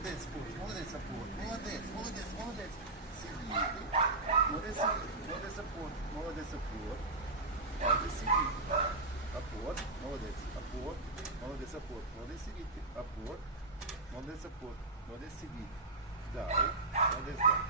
Молодець, курс, молодець, опор. Молодець, молодець, молодець. Сидіти. Молодець, молодець. Молодець, опор. Молодець, сидіти. Опор. Молодець, опор. Молодець, опор. Молодець, сидіти. Опор. Молодець, опор. Молодець, сидіти. Далі. Молодець, далі.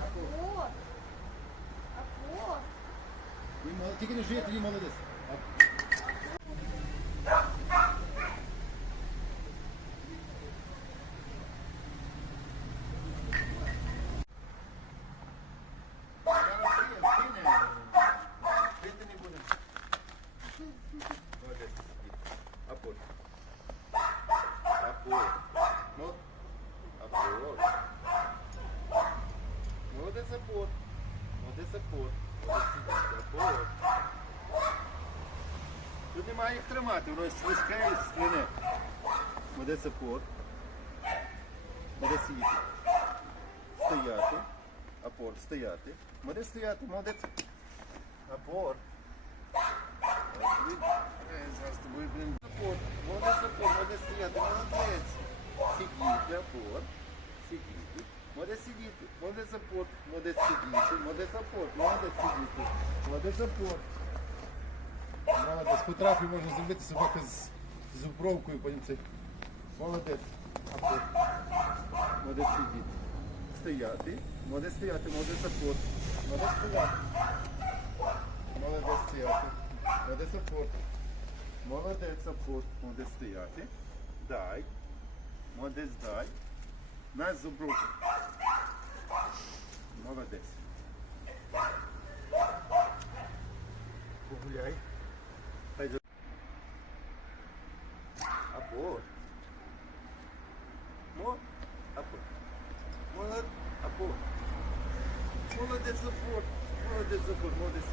Апор. Апор. Він мол- Тільки не жує, тоді молодець. Зараз кине, кине. Бити не буде. Молодець. Апор. Апор. Ну, апор. Молодець апор. Апор. Молодець сидіти. Апор. Тут немає їх тримати, воно слизьке і склине. Молодець апор. Молодець сидіти. Стояти. Апор, стояти. Молодець стояти, молодець. Апор. Е, Зараз тобою, блін. Апор. Молодець апор, молодець стояти, молодець. Сидіти, апор. Сидіти. Молодець сидіти. Молодець апор. Молодець сидіти. Молодець апор. Молодець сидіти. Молодець апор. Молодець. Фотографію можна зробити собака з, з упровкою, потім це. Молодець. Молодець сидіти. Стояти. Молодець стояти, молодець апор. Молодець стояти. Молодець стояти. Молодець апор. Молодець апор. Молодець стояти. Дай. Молодець дай. На зубрук. Молодець. Погуляй. Апор. Мо. Апор. Молод. Апор. Молодець апор. Молодець апор. Молодець.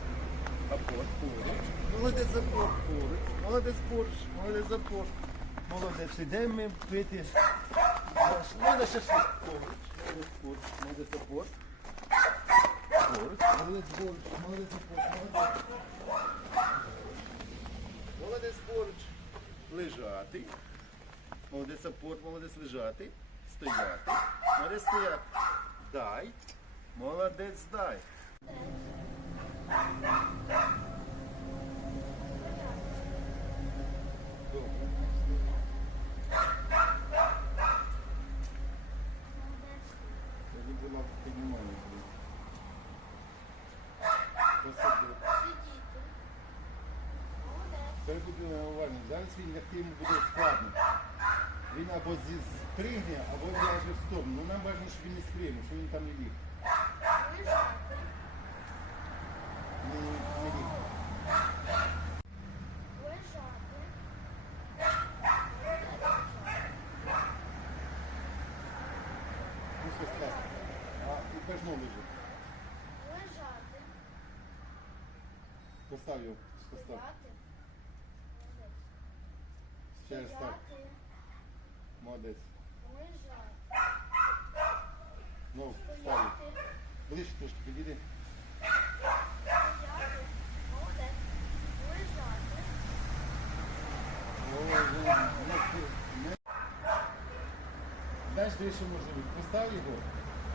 Апор. Поруч. Молодець апор. Поруч. Молодець поруч. Молодець апор. Молодець. Ідемо ми пити. Наш- Ну, на шашлик. Поруч. Поруч. Молодець апор. Поруч. Молодець поруч. Молодець апор. Молодець. Поруч. Лежати. Молодець апор, молодець лежати. Стояти. Молодець стояти. Дай. Молодець дай. Добре. Посадив. Сидіти. Молодець. Тепер. Зараз він як йому буде складно. Він або зі- спригне, або ляже в сторону. Ну нам важливо, щоб він не спригнув, щоб він там не ліг. Лежати. Не, не ліг. Лежати. Ну, все страшно. А знову лежить. Лежати. Постав його. Постав. Стояти. Ще став. Стояти. Молодець. Лежати. Знову став. Стояти. Ближче трошки підійди. Стояти. Молодець. Лежати. О, ну, не, не. Знаєш, де ще може бути? Постав його,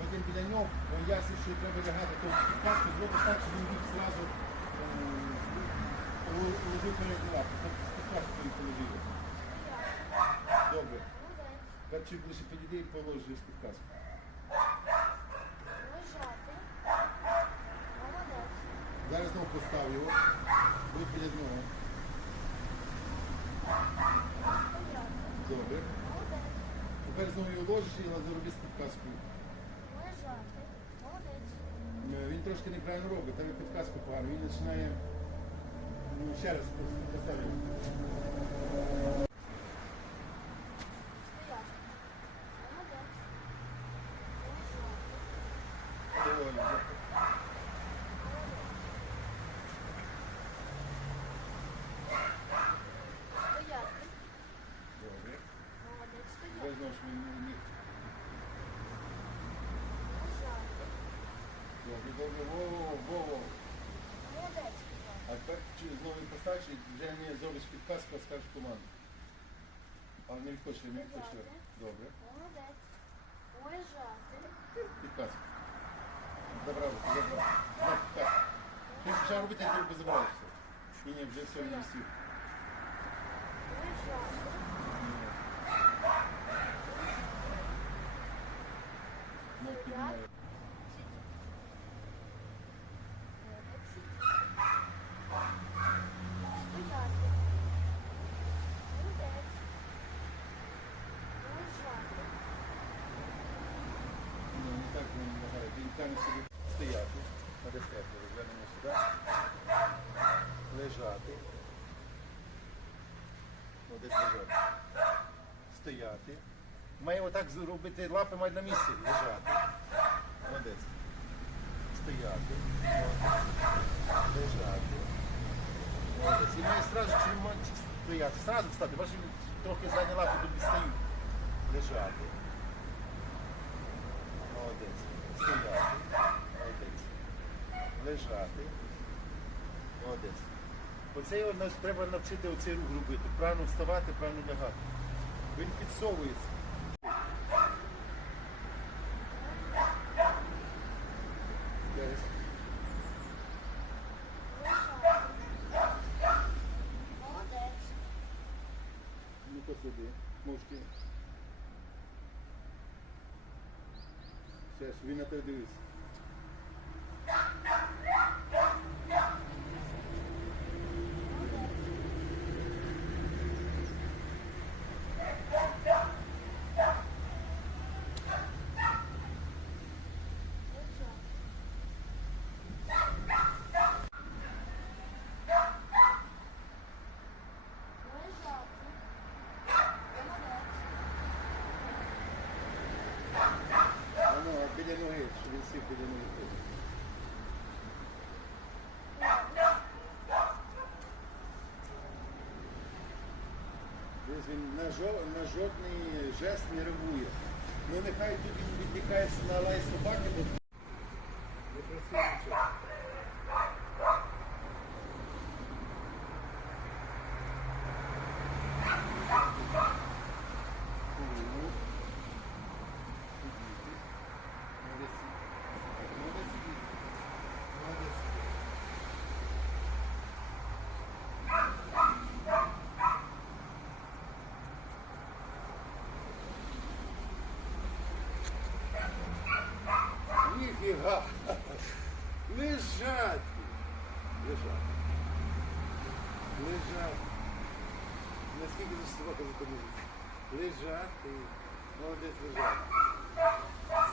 потім біля нього, бо ясно, що треба лягати, то підказку зробиш так, щоб він міг зразу. Так підказку тобі положили. Добре. Чуть ближче підійди і положиш підказку. Лежати. Молодець. Зараз знову постав його, будь біля нього. Добре. Тепер знову його ложиш і зроби з Ну, він трошки неправильно робить, там і підказку погано. Він починає ну, ще раз поставлю. Стояти. Добре. Молодець, стояти. Доволі. добре. Во, во, во. Молодець, сказав. А тепер чи знову постачі, вже не зробиш підказку, а скажеш команду. Але не відпочли, не відпочли. Добре. Молодець. Лежати. Підказку. Забрав, забрав. На підказку. Ти ще робити, я тільки забрав все. Ні, ні, вже все, не всі. Ну, піднімаю. Сидіти. Молодець. Стояти. Молодець. Лежати. Ну, не так він вимагає. Собі стояти. Треба стояти. Розглянемо сюди. Лежати. Молодець лежати. Стояти. Має отак зробити лапи мають на місці. Лежати. Молодець. Стояти. Лежати. Молодець. І має одразу чи стояти. Зразу встати. Бачиш, трохи задні лапи тут відстають. Лежати. Молодець. Стояти. Лежати. Молодець. Оце його нас треба навчити оцей рух робити. Правильно вставати, правильно лягати. Він підсовується. Зараз. Лежати. Молодець. Ну. Мовчки. Все він на тебе дивиться. А ну, а біля ноги, щоб він сів біля ноги. Дивись, він на, на жодний жест не реагує. Ну нехай тут він відлікається на лай собаки, бо не працює нічого. Угу. Молодець. Молодець. Молодець. Ніфіга! Лежать! Лежать. Лежать. Наскільки ж собака затомилася? Лежати. Молодець лежати.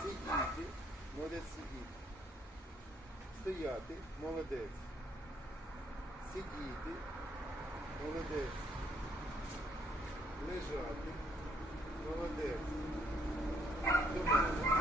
Сидіти. Молодець сидіти. Стояти. Молодець. Сидіти. Молодець. Лежати. Молодець. До.